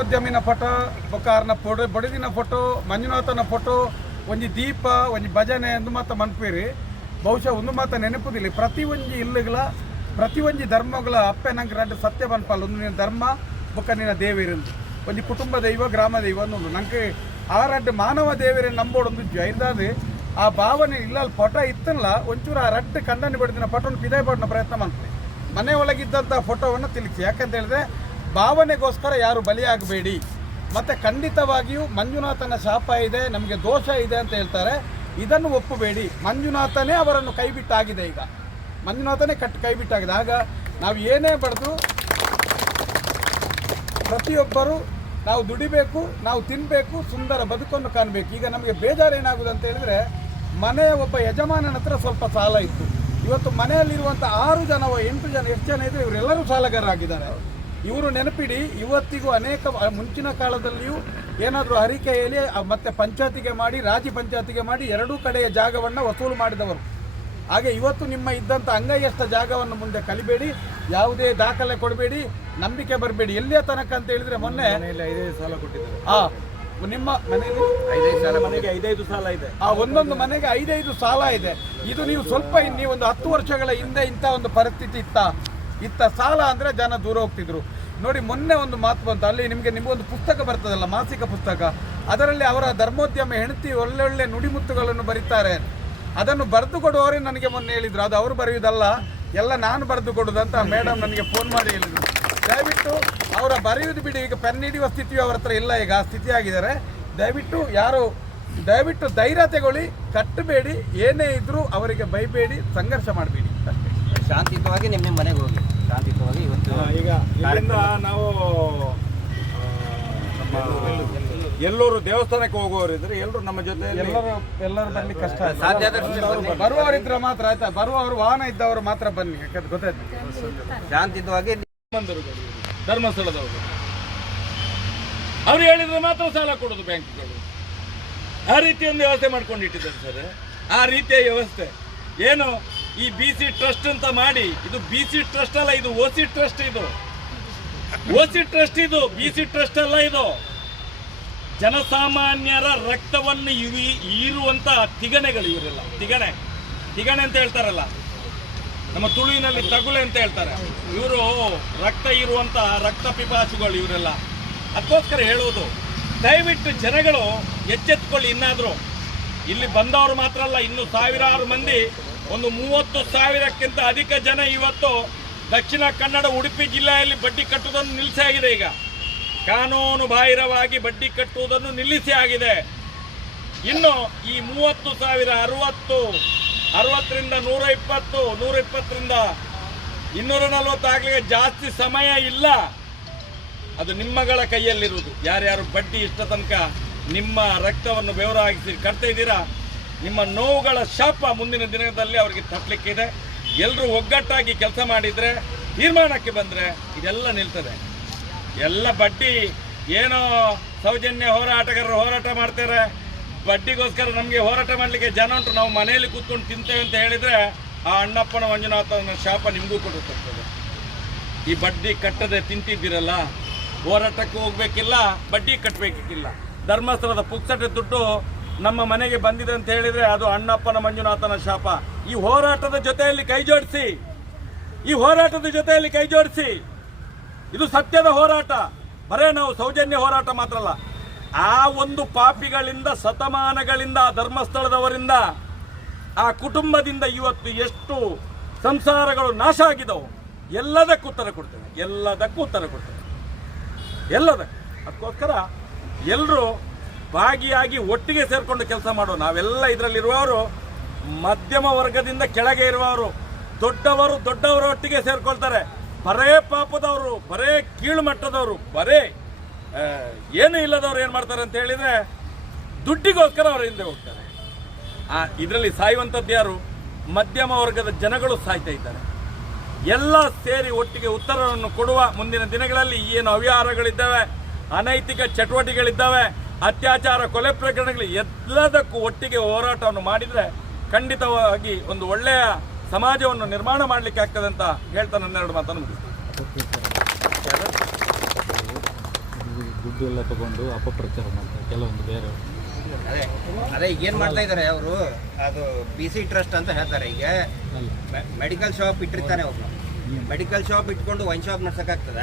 ಉದ್ಯಮಿನ photo, ಬೊಕಾರ್ನ photo ಬಡದಿನ photo, ಮಂಜುನಾಥನ ಫೋಟೋ ಒಂಜಿ ದೀಪ ಒಂಜಿ ಭಜನೆ ಎಂದು ಮಾತ ಮನಪೀರಿ. ಬಹುಶಃ ಒಂದು ಮಾತ ನೆನಪುದಿಲ್ಲ. ಪ್ರತಿ ಒಂಜಿ ಇಲ್ಲುಗಳ, ಪ್ರತಿ ಒಂಜಿ ಧರ್ಮಗಳ ಅಪ್ಪೆ ನಂಗೆ ರಡ್ಡು ಸತ್ಯ ಬನ್ಪಲ್ಲ ಒಂದು ನಿನ್ನ ಧರ್ಮ ಬೊಕ್ಕ ನಿನ್ನ ದೇವಿರಂದು ಒಂಜಿ ಕುಟುಂಬ ದೈವ, ಗ್ರಾಮ ದೈವ ಅನ್ನೋದು. ನಂಗೆ ಆ ರಡ್ಡು ಮಾನವ ದೇವರೇ ನಂಬೋಡೊಂದು ಜೈದಾದೆ ಆ ಭಾವನೆ ಇಲ್ಲ ಫೋಟೋ ಇತ್ತಲ್ಲ, ಒಂಚೂರು ಆ ರಡ್ಡು ಕಂದನ್ನು ಬಿಡ್ದಿನ ಫೋಟೋನ ಪಿದಾಯ್ ಪಡ್ನ ಪ್ರಯತ್ನ ಮಾಡ್ತೀನಿ. ಮನೆ ಒಳಗಿದ್ದಂಥ ಫೋಟೋವನ್ನು ತಿಳಿಸಿ. ಯಾಕಂತ ಹೇಳಿದ್ರೆ ಭಾವನೆಗೋಸ್ಕರ ಯಾರು ಬಲಿಯಾಗಬೇಡಿ. ಮತ್ತು ಖಂಡಿತವಾಗಿಯೂ ಮಂಜುನಾಥನ ಶಾಪ ಇದೆ, ನಮಗೆ ದೋಷ ಇದೆ ಅಂತ ಹೇಳ್ತಾರೆ. ಇದನ್ನು ಒಪ್ಪಬೇಡಿ. ಮಂಜುನಾಥನೇ ಅವರನ್ನು ಕೈಬಿಟ್ಟಾಗಿದೆ ಈಗ. ಮಂಜುನಾಥನೇ ಕಟ್, ಕೈಬಿಟ್ಟಾಗಿದೆ. ಆಗ ನಾವು ಏನೇ ಬಡದು ಪ್ರತಿಯೊಬ್ಬರು ನಾವು ದುಡಿಬೇಕು, ನಾವು ತಿನ್ನಬೇಕು ಸುಂದರ ಬದುಕನ್ನು ಕಾಣಬೇಕು. ಈಗ ನಮಗೆ ಬೇಜಾರು ಏನಾಗುದು ಅಂತ ಹೇಳಿದರೆ ಮನೆಯ ಒಬ್ಬ ಯಜಮಾನನ ಹತ್ರ ಸ್ವಲ್ಪ ಸಾಲ ಇತ್ತು. ಇವತ್ತು ಮನೆಯಲ್ಲಿರುವಂಥ ಆರು ಜನ, ಎಂಟು ಜನ, ಎಷ್ಟು ಜನ ಇದ್ದರೆ ಇವರೆಲ್ಲರೂ ಸಾಲಗಾರರಾಗಿದ್ದಾರೆ. ಇವರು ನೆನಪಿಡಿ ಇವತ್ತಿಗೂ ಅನೇಕ ಮುಂಚಿನ ಕಾಲದಲ್ಲಿಯೂ ಏನಾದರೂ ಹರಿಕೆ ಹೇಳಿ ಮತ್ತೆ ಪಂಚಾಯತಿಗೆ ಮಾಡಿ ರಾಜಿ ಪಂಚಾಯತಿಗೆ ಮಾಡಿ ಎರಡೂ ಕಡೆಯ ಜಾಗವನ್ನು ವಸೂಲು ಮಾಡಿದವರು. ಹಾಗೆ ಇವತ್ತು ನಿಮ್ಮ ಇದ್ದಂಥ ಅಂಗೈಯಷ್ಟ ಜಾಗವನ್ನು ಮುಂದೆ ಕಲಿಬೇಡಿ ಯಾವುದೇ ದಾಖಲೆ ಕೊಡಬೇಡಿ ನಂಬಿಕೆ ಬರಬೇಡಿ. ಎಲ್ಲಿಯ ತನಕ ಅಂತ ಹೇಳಿದ್ರೆ ಮೊನ್ನೆ ಐದೈದು ಸಾಲ ಕೊಟ್ಟಿದ್ದಾರೆ. ಆ ನಿಮ್ಮ ಮನೆಯಲ್ಲಿ? ಐದೈದು ಸಾಲ ಮನೆಗೆ ಐದೈದು ಸಾಲ ಇದೆ. ಆ ಒಂದೊಂದು ಮನೆಗೆ ಐದೈದು ಸಾಲ ಇದೆ. ಇದು ನೀವು ಸ್ವಲ್ಪ ನೀವು ಒಂದು ಹತ್ತು ವರ್ಷಗಳ ಹಿಂದೆ ಇಂಥ ಒಂದು ಪರಿಸ್ಥಿತಿ ಇತ್ತ? ಇತ್ತ ಸಾಲ ಅಂದ್ರೆ ಜನ ದೂರ ಹೋಗ್ತಿದ್ರು. ನೋಡಿ, ಮೊನ್ನೆ ಒಂದು ಮಾತು ಬಂತು. ಅಲ್ಲಿ ನಿಮಗೆ ನಿಮಗೊಂದು ಪುಸ್ತಕ ಬರ್ತದಲ್ಲ, ಮಾಸಿಕ ಪುಸ್ತಕ? ಅದರಲ್ಲಿ ಅವರ ಧರ್ಮೋದ್ಯಮ ಹೆಂಡತಿ ಒಳ್ಳೊಳ್ಳೆ ನುಡಿಮುತ್ತುಗಳನ್ನು ಬರೀತಾರೆ. ಅದನ್ನು ಬರೆದು ಕೊಡುವವರೇ ನನಗೆ ಮೊನ್ನೆ ಹೇಳಿದರು. ಅದು ಅವರು ಬರೆಯುವುದಲ್ಲ, ಎಲ್ಲ ನಾನು ಬರೆದು ಕೊಡುದಂತ ಮೇಡಮ್ ನನಗೆ ಫೋನ್ ಮಾಡಿ ಹೇಳಿದರು. ದಯವಿಟ್ಟು ಅವರ ಬರೆಯುವುದು ಬಿಡಿ. ಈಗ ಪೆನ್ ಹಿಡಿಯುವ ಸ್ಥಿತಿಯು ಅವರ ಹತ್ರ ಇಲ್ಲ. ಈಗ ಆ ಸ್ಥಿತಿ ಆಗಿದ್ದಾರೆ. ದಯವಿಟ್ಟು ಯಾರು, ದಯವಿಟ್ಟು ಧೈರ್ಯ ತಗೊಳ್ಳಿ. ಕಟ್ಟಬೇಡಿ. ಏನೇ ಇದ್ದರೂ ಅವರಿಗೆ ಬೈಬೇಡಿ ಸಂಘರ್ಷ ಮಾಡಬೇಡಿ. ಶಾಂತಿಯುತವಾಗಿ ನಿಮ್ಮ ನಿಮ್ಮ ಮನೆಗೆ ಹೋಗಿ. ಶಾಂತಿಯುತವಾಗಿ ಇವತ್ತು ಈಗ ಇಲ್ಲಿಂದ ನಾವು ನಮ್ಮ ಎಲ್ಲರೂ ದೇವಸ್ಥಾನಕ್ಕೆ ಹೋಗುವವರಿದ್ರೆ ಎಲ್ಲರೂ ನಮ್ಮ ಜೊತೆ ಎಲ್ಲರೂ ಎಲ್ಲರೂ ಬರ್ಲಿಕ್ಕೆ ಕಷ್ಟ ಸಾಧ್ಯ ಬರುವವರಿದ್ರೆ ಮಾತ್ರ ಆಯ್ತಾ? ಬರುವವರು ವಾಹನ ಇದ್ದವರು ಮಾತ್ರ ಬನ್ನಿ ಯಾಕಂದ್ರೆ ಗೊತ್ತಾಯ್ತು. ಶಾಂತಿಯುತವಾಗಿ ಧರ್ಮಸ್ಥಳದವರು. ಅವ್ರು ಹೇಳಿದ್ರೆ ಮಾತ್ರ ಸಾಲ ಕೊಡೋದು ಬ್ಯಾಂಕ್ಗಳು. ಆ ರೀತಿ ಒಂದು ವ್ಯವಸ್ಥೆ ಮಾಡ್ಕೊಂಡಿಟ್ಟಿದ್ದಾರೆ ಸರ್. ಆ ರೀತಿಯ ವ್ಯವಸ್ಥೆ. ಏನು ಈ ಬಿ ಸಿ ಟ್ರಸ್ಟ್ ಅಂತ ಮಾಡಿ, ಇದು ಬಿ ಸಿ ಟ್ರಸ್ಟ್ ಅಲ್ಲ, ಇದು ಓ ಸಿ ಟ್ರಸ್ಟ್ ಇದು. ಓ ಸಿ ಟ್ರಸ್ಟ್ ಇದು ಬಿ ಸಿ ಟ್ರಸ್ಟ್ ಅಲ್ಲ ಇದು. ಜನಸಾಮಾನ್ಯರ ರಕ್ತವನ್ನು ಇವಿ ಇರುವಂತ ತಿಗಣೆಗಳು ಇವರೆಲ್ಲ. ತಿಗಣೆ ತಿಗಣೆ ಅಂತ ಹೇಳ್ತಾರಲ್ಲ. ನಮ್ಮ ತುಳುವಿನಲ್ಲಿ ತಗುಲೆ ಅಂತ ಹೇಳ್ತಾರೆ. ಇವರು ರಕ್ತ ಇರುವಂತ ರಕ್ತ ಪಿಪಾಸುಗಳು ಇವರೆಲ್ಲ. ಅದಕ್ಕೋಸ್ಕರ ಹೇಳುವುದು, ದಯವಿಟ್ಟು ಜನಗಳು ಎಚ್ಚೆತ್ಕೊಳ್ಳಿ ಇನ್ನಾದರೂ. ಇಲ್ಲಿ ಬಂದವರು ಮಾತ್ರ ಅಲ್ಲ, ಇನ್ನು ಸಾವಿರಾರು ಮಂದಿ ಒಂದು ಮೂವತ್ತು ಸಾವಿರಕ್ಕಿಂತ ಅಧಿಕ ಜನ ಇವತ್ತು ದಕ್ಷಿಣ ಕನ್ನಡ, ಉಡುಪಿ ಜಿಲ್ಲೆಯಲ್ಲಿ ಬಡ್ಡಿ ಕಟ್ಟುವುದನ್ನು ನಿಲ್ಲಿಸಿ ಆಗಿದೆ ಈಗ. ಕಾನೂನು ಬಾಹಿರವಾಗಿ ಬಡ್ಡಿ ಕಟ್ಟುವುದನ್ನು ನಿಲ್ಲಿಸಿ ಆಗಿದೆ. ಇನ್ನು ಈ ಮೂವತ್ತು ಸಾವಿರ ಅರವತ್ತು, ಅರವತ್ತರಿಂದ ನೂರ ಇಪ್ಪತ್ತು, ನೂರ ಇಪ್ಪತ್ತರಿಂದ ಇನ್ನೂರ ನಲವತ್ತಾಗಲಿಗೆ ಜಾಸ್ತಿ ಸಮಯ ಇಲ್ಲ. ಅದು ನಿಮ್ಮಗಳ ಕೈಯಲ್ಲಿರುವುದು. ಯಾರ್ಯಾರು ಬಡ್ಡಿ ಇಷ್ಟ ತನಕ ನಿಮ್ಮ ರಕ್ತವನ್ನು ಬೆವರಾಗಿಸಿ ಕಟ್ತಾ ಇದ್ದೀರಾ? ನಿಮ್ಮ ನೋವುಗಳ ಶಾಪ ಮುಂದಿನ ದಿನದಲ್ಲಿ ಅವರಿಗೆ ತಟ್ಟಲಿಕ್ಕಿದೆ. ಎಲ್ಲರೂ ಒಗ್ಗಟ್ಟಾಗಿ ಕೆಲಸ ಮಾಡಿದರೆ, ತೀರ್ಮಾನಕ್ಕೆ ಬಂದರೆ ಇದೆಲ್ಲ ನಿಲ್ತದೆ. ಎಲ್ಲ ಬಡ್ಡಿ ಏನೋ ಸೌಜನ್ಯ ಹೋರಾಟಗಾರರು ಹೋರಾಟ ಮಾಡ್ತಾರೆ. ಬಡ್ಡಿಗೋಸ್ಕರ ನಮಗೆ ಹೋರಾಟ ಮಾಡಲಿಕ್ಕೆ ಜನ ಉಂಟು. ನಾವು ಮನೆಯಲ್ಲಿ ಕೂತ್ಕೊಂಡು ತಿಂತೇವೆ ಅಂತ ಹೇಳಿದರೆ ಆ ಅಣ್ಣಪ್ಪನ ಮಂಜುನಾಥನ ಶಾಪ ನಿಮಗೂ ಕೊಡುತ್ತೆ ಈ ಬಡ್ಡಿ ಕಟ್ಟದೆ ತಿಂತಿದ್ದೀರಲ್ಲ, ಹೋರಾಟಕ್ಕೆ ಹೋಗಬೇಕಿಲ್ಲ, ಬಡ್ಡಿ ಕಟ್ಟಬೇಕಿಲ್ಲ ಧರ್ಮಸ್ಥಳದ ಪುಕ್ಸಟೆ ದುಡ್ಡು ನಮ್ಮ ಮನೆಗೆ ಬಂದಿದೆ ಅಂತ ಹೇಳಿದ್ರೆ ಅದು ಅಣ್ಣಪ್ಪನ ಮಂಜುನಾಥನ ಶಾಪ. ಈ ಹೋರಾಟದ ಜೊತೆಯಲ್ಲಿ ಕೈ ಜೋಡಿಸಿ. ಈ ಹೋರಾಟದ ಜೊತೆಯಲ್ಲಿ ಕೈ ಜೋಡಿಸಿ. ಇದು ಸತ್ಯದ ಹೋರಾಟ. ಬರೇ ನಾವು ಸೌಜನ್ಯ ಹೋರಾಟ ಮಾತ್ರ ಅಲ್ಲ. ಆ ಒಂದು ಪಾಪಿಗಳಿಂದ, ಶತಮಾನಗಳಿಂದ, ಆ ಧರ್ಮಸ್ಥಳದವರಿಂದ, ಆ ಕುಟುಂಬದಿಂದ ಇವತ್ತು ಎಷ್ಟು ಸಂಸಾರಗಳು ನಾಶ ಆಗಿದವು. ಎಲ್ಲದಕ್ಕೂ ಉತ್ತರ ಕೊಡ್ತೇವೆ. ಎಲ್ಲದಕ್ಕೂ ಉತ್ತರ ಕೊಡ್ತೇವೆ. ಎಲ್ಲದಕ್ಕೂ. ಅದಕ್ಕೋಸ್ಕರ ಎಲ್ಲರೂ ಭಾಗಿಯಾಗಿ ಒಟ್ಟಿಗೆ ಸೇರಿಕೊಂಡು ಕೆಲಸ ಮಾಡೋ ನಾವೆಲ್ಲ ಇದರಲ್ಲಿರುವವರು, ಮಧ್ಯಮ ವರ್ಗದಿಂದ ಕೆಳಗೆ ಇರುವವರು, ದೊಡ್ಡವರು ದೊಡ್ಡವರ ಒಟ್ಟಿಗೆ ಸೇರಿಕೊಳ್ತಾರೆ. ಬರೇ ಪಾಪದವರು, ಬರೇ ಕೀಳು ಮಟ್ಟದವರು ಬರೇ ಏನು ಇಲ್ಲದವ್ರು ಏನು ಮಾಡ್ತಾರೆ ಅಂತ ಹೇಳಿದ್ರೆ ದುಡ್ಡಿಗೋಸ್ಕರ ಅವ್ರ ಹಿಂದೆ ಹೋಗ್ತಾರೆ. ಆ, ಇದರಲ್ಲಿ ಸಾಯುವಂಥದ್ದು ಯಾರು? ಮಧ್ಯಮ ವರ್ಗದ ಜನಗಳು ಸಾಯ್ತಾ ಇದ್ದಾರೆ. ಎಲ್ಲ ಸೇರಿ ಒಟ್ಟಿಗೆ ಉತ್ತರವನ್ನು ಕೊಡುವ ಮುಂದಿನ ದಿನಗಳಲ್ಲಿ ಏನು ಅವ್ಯವಹಾರಗಳಿದ್ದಾವೆ, ಅನೈತಿಕ ಚಟುವಟಿಕೆಗಳಿದ್ದಾವೆ ಅತ್ಯಾಚಾರ ಕೊಲೆ ಪ್ರಕರಣಗಳು ಎಲ್ಲದಕ್ಕೂ ಒಟ್ಟಿಗೆ ಹೋರಾಟವನ್ನು ಮಾಡಿದರೆ ಖಂಡಿತವಾಗಿ ಒಂದು ಒಳ್ಳೆಯ ಸಮಾಜವನ್ನು ನಿರ್ಮಾಣ ಮಾಡಲಿಕ್ಕೆ ಆಗ್ತದೆ ಅಂತ ಹೇಳ್ತಾ ನನ್ನೆರಡು ಮಾತನ್ನು ಮುಗಿಸ್ತೀನಿ. ದುಡ್ಡು ಎಲ್ಲ ತಗೊಂಡು ಅಪಪ್ರಚಾರ ಮಾಡ್ತಾರೆ ಕೆಲವೊಂದು ಬೇರೆ. ಅದೇ ಅದೇ ಈಗ ಏನು ಮಾಡ್ತಾ ಇದ್ದಾರೆ ಅವರು? ಅದು ಬಿ ಸಿ ಟ್ರಸ್ಟ್ ಅಂತ ಹೇಳ್ತಾರೆ ಈಗ. ಮೆಡಿಕಲ್ ಶಾಪ್ ಇಟ್ಟಿರ್ತಾನೆ ಒಬ್ಬನು ಮೆಡಿಕಲ್ ಶಾಪ್ ಇಟ್ಕೊಂಡು ವೈನ್ ಶಾಪ್ ನಡ್ಸೋಕ್ಕಾಗ್ತದ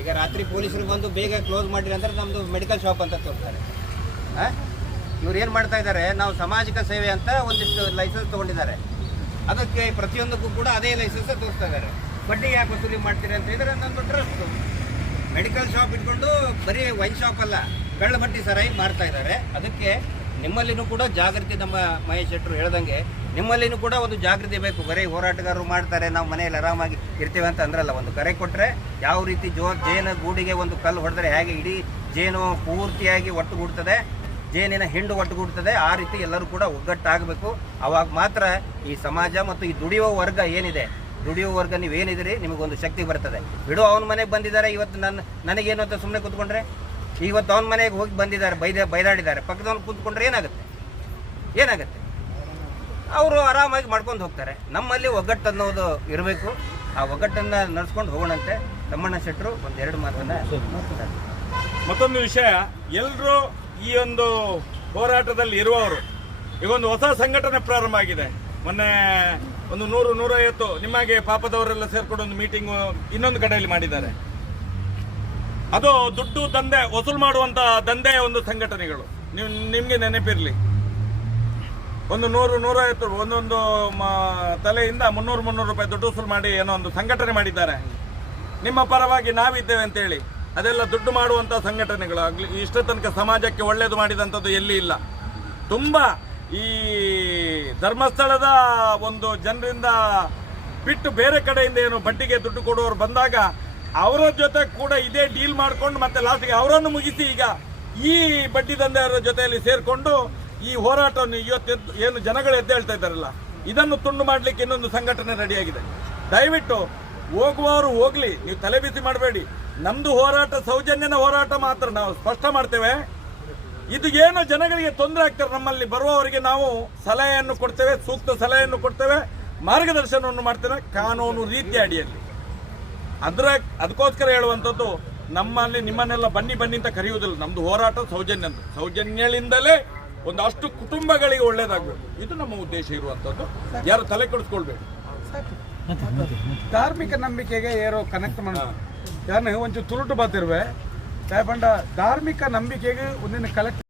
ಈಗ ರಾತ್ರಿ ಪೊಲೀಸರು ಬಂದು ಬೇಗ ಕ್ಲೋಸ್ ಮಾಡಿರಿ ಅಂದ್ರೆ ನಮ್ಮದು ಮೆಡಿಕಲ್ ಶಾಪ್ ಅಂತ ತೋರಿಸ್ತಾರೆ ಇವ್ರು ಏನು ಮಾಡ್ತಾ ಇದ್ದಾರೆ, ನಾವು ಸಾಮಾಜಿಕ ಸೇವೆ ಅಂತ ಒಂದಿಷ್ಟು ಲೈಸೆನ್ಸ್ ತಗೊಂಡಿದ್ದಾರೆ. ಅದಕ್ಕೆ ಪ್ರತಿಯೊಂದಕ್ಕೂ ಕೂಡ ಅದೇ ಲೈಸೆನ್ಸ್ ತೋರಿಸ್ತಾ ಇದ್ದಾರೆ. ಬಡ್ಡಿ ಯಾಕೆ ವಸೂಲಿ ಮಾಡ್ತೀರಿ ಅಂತ ಹೇಳಿದ್ರೆ ನಂದು ಟ್ರಸ್ಟ್ ಮೆಡಿಕಲ್ ಶಾಪ್ ಇಟ್ಕೊಂಡು ಬರೀ ವೈನ್ ಶಾಪ್ ಅಲ್ಲ, ಬೆಳ್ಳ ಬಟ್ಟಿ ಸರಾಯಿ ಮಾಡ್ತಾ ಇದ್ದಾರೆ. ಅದಕ್ಕೆ ನಿಮ್ಮಲ್ಲಿನೂ ಕೂಡ ಜಾಗೃತಿ ನಮ್ಮ ಮಹೇಶ್ ಶೆಟ್ಟರು ಹೇಳ್ದಂಗೆ ನಿಮ್ಮಲ್ಲಿನೂ ಕೂಡ ಒಂದು ಜಾಗೃತಿ ಬೇಕು. ಬರೀ ಹೋರಾಟಗಾರರು ಮಾಡ್ತಾರೆ, ನಾವು ಮನೆಯಲ್ಲಿ ಆರಾಮಾಗಿ ಇರ್ತೀವಿ ಅಂತ ಅಂದ್ರಲ್ಲ, ಒಂದು ಕರೆ ಕೊಟ್ಟರೆ ಯಾವ ರೀತಿ ಜೋ ಜೇನು ಗೂಡಿಗೆ ಒಂದು ಕಲ್ಲು ಹೊಡೆದ್ರೆ ಹೇಗೆ ಇಡೀ ಜೇನು ಪೂರ್ತಿಯಾಗಿ ಒಟ್ಟುಗೂಡ್ತದೆ, ಜೇನಿನ ಹಿಂಡು ಒಟ್ಟುಗೂಡ್ತದೆ, ಆ ರೀತಿ ಎಲ್ಲರೂ ಕೂಡ ಒಗ್ಗಟ್ಟಾಗಬೇಕು. ಅವಾಗ ಮಾತ್ರ ಈ ಸಮಾಜ ಮತ್ತು ಈ ದುಡಿಯುವ ವರ್ಗ ಏನಿದೆ, ದುಡಿಯುವ ವರ್ಗ ನೀವೇನಿದ್ದೀರಿ, ನಿಮಗೊಂದು ಶಕ್ತಿ ಬರ್ತದೆ. ಬಿಡು, ಅವನ ಮನೆಗೆ ಬಂದಿದ್ದಾರೆ, ಇವತ್ತು ನನ್ನ, ನನಗೇನು ಅಂತ ಸುಮ್ಮನೆ ಕೂತ್ಕೊಂಡ್ರೆ? ಇವತ್ತು ಅವನ ಮನೆಗೆ ಹೋಗಿ ಬಂದಿದ್ದಾರೆ, ಬೈದ, ಬೈದಾಡಿದ್ದಾರೆ. ಪಕ್ಕದವ್ನು ಕೂತ್ಕೊಂಡ್ರೆ ಏನಾಗುತ್ತೆ? ಏನಾಗುತ್ತೆ? ಅವರು ಆರಾಮಾಗಿ ಮಾಡ್ಕೊಂಡು ಹೋಗ್ತಾರೆ. ನಮ್ಮಲ್ಲಿ ಒಗ್ಗಟ್ಟು ಅನ್ನೋದು ಇರಬೇಕು. ಆ ಒಗ್ಗಟ್ಟನ್ನು ನಡೆಸ್ಕೊಂಡು ಹೋಗೋಣಂತೆ. ತಮ್ಮಣ್ಣ ಶೆಟ್ಟರು ಒಂದು ಎರಡು ಮಾತನ್ನ ಮತ್ತೊಂದು ವಿಷಯ ಎಲ್ಲರೂ ಈ ಒಂದು ಹೋರಾಟದಲ್ಲಿ ಇರುವವರು, ಈಗ ಒಂದು ಹೊಸ ಸಂಘಟನೆ ಪ್ರಾರಂಭ ಆಗಿದೆ. ಮೊನ್ನೆ ಒಂದು ನೂರು, ನೂರೈವತ್ತು ನಿಮಗೆ ಪಾಪದವರೆಲ್ಲ ಸೇರ್ಕೊಂಡು ಒಂದು ಮೀಟಿಂಗು ಇನ್ನೊಂದು ಕಡೆಯಲ್ಲಿ ಮಾಡಿದ್ದಾರೆ. ಅದು ದುಡ್ಡು ದಂಧೆ, ವಸೂಲು ಮಾಡುವಂತ ದಂಧೆ ಒಂದು ಸಂಘಟನೆಗಳು. ನೀವು ನಿಮಗೆ ನೆನಪಿರಲಿ. ಒಂದು ನೂರು, ನೂರೈವತ್ತು, ಒಂದೊಂದು ತಲೆಯಿಂದ ಮುನ್ನೂರು ಮುನ್ನೂರು ರೂಪಾಯಿ ದುಡ್ಡು ವಸೂಲು ಮಾಡಿ ಏನೋ ಒಂದು ಸಂಘಟನೆ ಮಾಡಿದ್ದಾರೆ. ನಿಮ್ಮ ಪರವಾಗಿ ನಾವಿದ್ದೇವೆ ಅಂತೇಳಿ. ಅದೆಲ್ಲ ದುಡ್ಡು ಮಾಡುವಂಥ ಸಂಘಟನೆಗಳು. ಆಗ್ಲಿ, ಇಷ್ಟ ತನಕ ಸಮಾಜಕ್ಕೆ ಒಳ್ಳೇದು ಮಾಡಿದಂಥದ್ದು ಎಲ್ಲಿ ಇಲ್ಲ. ತುಂಬ ಈ ಧರ್ಮಸ್ಥಳದ ಒಂದು ಜನರಿಂದ ಬಿಟ್ಟು ಬೇರೆ ಕಡೆಯಿಂದ ಏನು ಬಡ್ಡಿಗೆ ದುಡ್ಡು ಕೊಡೋರು ಬಂದಾಗ ಅವರ ಜೊತೆ ಕೂಡ ಇದೇ ಡೀಲ್ ಮಾಡಿಕೊಂಡು ಮತ್ತೆ ಲಾಸ್ಟ್ಗೆ ಅವರನ್ನು ಮುಗಿಸಿ ಈಗ ಈ ಬಡ್ಡಿ ಜೊತೆಯಲ್ಲಿ ಸೇರಿಕೊಂಡು ಈ ಹೋರಾಟವನ್ನು ಇವತ್ತು ಏನು ಜನಗಳು ಎದ್ದೇಳ್ತಾ ಇದ್ದಾರಲ್ಲ, ಇದನ್ನು ತುಂಡು ಮಾಡಲಿಕ್ಕೆ ಇನ್ನೊಂದು ಸಂಘಟನೆ ರೆಡಿಯಾಗಿದೆ. ದಯವಿಟ್ಟು ಹೋಗುವವರು ಹೋಗ್ಲಿ, ನೀವು ತಲೆ ಬಿಸಿ ಮಾಡಬೇಡಿ. ನಮ್ದು ಹೋರಾಟ ಸೌಜನ್ಯನ ಹೋರಾಟ ಮಾತ್ರ ನಾವು ಸ್ಪಷ್ಟ ಮಾಡ್ತೇವೆ. ಇದು ಏನು ಜನಗಳಿಗೆ ತೊಂದರೆ ಆಗ್ತಾರೆ ನಮ್ಮಲ್ಲಿ ಬರುವವರಿಗೆ ನಾವು ಸಲಹೆಯನ್ನು ಕೊಡ್ತೇವೆ, ಸೂಕ್ತ ಸಲಹೆಯನ್ನು ಕೊಡ್ತೇವೆ, ಮಾರ್ಗದರ್ಶನವನ್ನು ಮಾಡ್ತೇವೆ, ಕಾನೂನು ರೀತಿಯ ಅಡಿಯಲ್ಲಿ. ಅದರ ಅದಕ್ಕೋಸ್ಕರ ಹೇಳುವಂಥದ್ದು ನಮ್ಮಲ್ಲಿ ನಿಮ್ಮನ್ನೆಲ್ಲ ಬನ್ನಿ ಬನ್ನಿ ಅಂತ ಕರೆಯುವುದಿಲ್ಲ. ನಮ್ಮದು ಹೋರಾಟ ಸೌಜನ್ಯ ಅಂತ. ಸೌಜನ್ಯಗಳಿಂದಲೇ ಒಂದು ಅಷ್ಟು ಕುಟುಂಬಗಳಿಗೆ ಒಳ್ಳೇದಾಗಬೇಕು. ಇದು ನಮ್ಮ ಉದ್ದೇಶ ಇರುವಂಥದ್ದು. ಯಾರು ತಲೆ ಕೆಡಿಸ್ಕೊಳ್ಬೇಕು. ಧಾರ್ಮಿಕ ನಂಬಿಕೆಗೆ ಏರೋ ಕನೆಕ್ಟ್ ಮಾಡೋಣ ಯಾರು ಒಂಚೂರು ತುರುಟು ಬಾತಿರುವೆ ಪಂಡ ಧಾರ್ಮಿಕ ನಂಬಿಕೆಗೆ ಒಂದಿನ ಕಲೆಕ್ಟ್